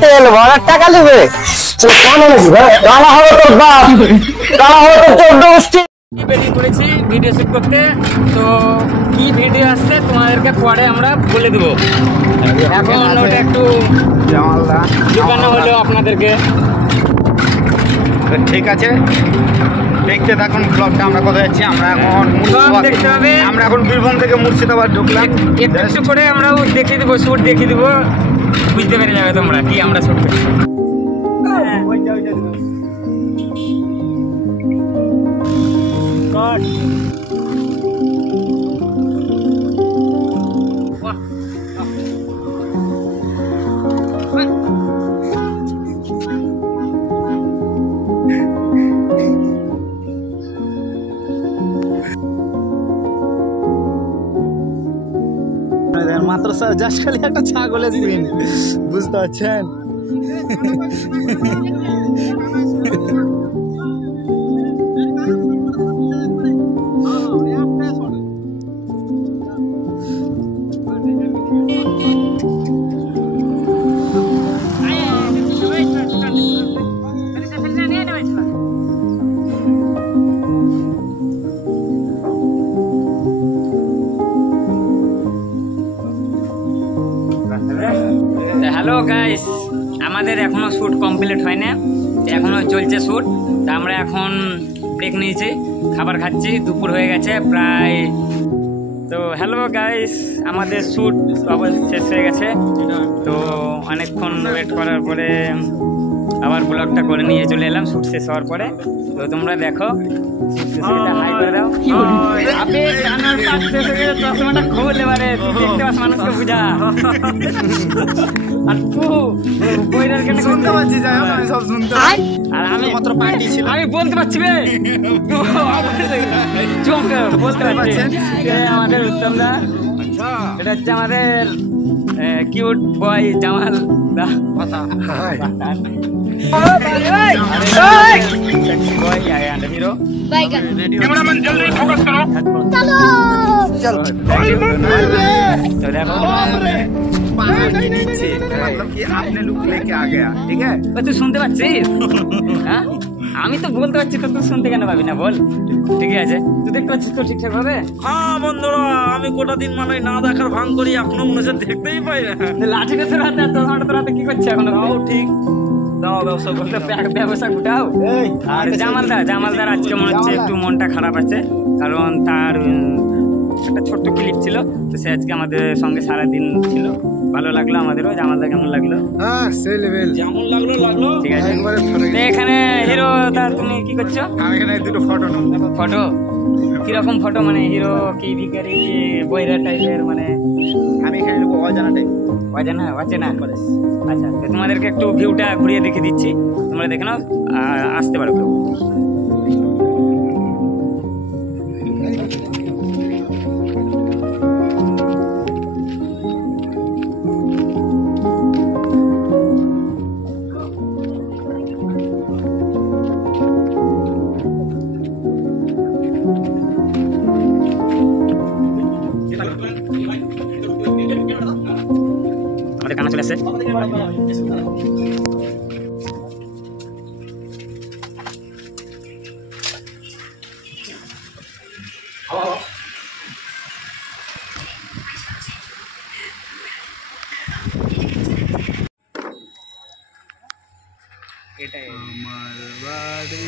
তেল ভরার টাকা নেবে ভিডিও শুট করতে। তো কি ভিডিও আসছে তোমাদেরকে পরে আমরা বলে দেবো। এখন ওটা একটু দোকানে হলো আপনাদেরকে। ঠিক আছে, দেখতে থাকুন ব্লগটা। আমরা কোথায় যাচ্ছি? আমরা এখন দেখতে হবে। আমরা এখন বীরভূম থেকে মুর্শিদাবাদ ঢুকলাম। একটু করে আমরা দেখিয়ে দেবো, শুট দেখিয়ে দেবো, বুঝতে পেরে যাবে তোমরা কি আমরা শুট করছি। মাত্র জাস্ট খালি একটা ছাগলের দিন, বুঝতে পারছেন? হ্যালো গাইস, আমাদের এখনো শ্যুট কমপ্লিট হয় না, এখনো চলছে শ্যুট। তা আমরা এখন ব্রেক নিয়েছি, খাবার খাচ্ছি, দুপুর হয়ে গেছে প্রায়। তো হ্যালো গাইস, আমাদের শ্যুট শেষ হয়ে গেছে। তো অনেকক্ষণ ওয়েট করার পরে আবার ব্লগটা করে নিয়ে চলে এলাম শ্যুট শেষ হওয়ার পরে। তো তোমরা দেখো, হাই করে দাও। আপনি জানার পাশ শেষ হয়ে গেছে, চশমাটা খোল এবারে, দেখতে পাস মানুষকে বুঝা। আর শুনতে পাচ্ছি, যাই হোক আমি সব শুনতে পাচ্ছি। আর আমি মাত্র পার্টি ছিল, আমি বলতে পারছি বে, বলতে পারছি। আমাদের উত্তম দা, এটা হচ্ছে আমাদের কিউট বয় জামাল দা। হিরো आपने लुक लेके आ गया, ठीक है? তুই শুনতে পাচ্ছিস? হ্যাঁ, আমি তো বলতে পারছি, তো তুই শুনতে কেন পাবি না বল? ঠিক আছে, তুই দেখতে পাচ্ছিস তো ঠিকঠাক ভাবে? হ্যাঁ বন্ধুরা, আমি গোটা দিন মানে না দেখার ভান করি, এখনো মনে হচ্ছে দেখতেই পাই না। লাঠিটা তোর হাতে, তোর হাতে কি করছে এখন? ঠিক দাও, ব্যবসা করতে ব্যবসা গুটাও। আর জামালদার আজকে মনে হচ্ছে একটু মনটা খারাপ আছে, কারণ তার একটা ছোট্ট ক্লিপ ছিল, তো সে আজকে আমাদের সঙ্গে সারাদিন ছিল। ভালো লাগলো আমাদেরও। জামালদা কেমন লাগলো? হ্যাঁ, সেই লেভেল যেমন লাগলো। ঠিক আছে, এখানে হিরো দা তুমি কি করছো? আমি এখানে দুটো ফটো নেব। ফটো কিরকম ফটো? মানে হিরো কি ভিখারি কি বইরা টাইপের? মানে আমি এখানে নেবো অজানা টাইপ। অচেনা। আচ্ছা, তো তোমাদেরকে একটু ভিউটা ঘুরিয়ে দেখে দিচ্ছি, তোমরা দেখে নাও, আসতে পারো কেউ। আমাদের কানা চলে আসছে। এটাই আমার বাড়ি।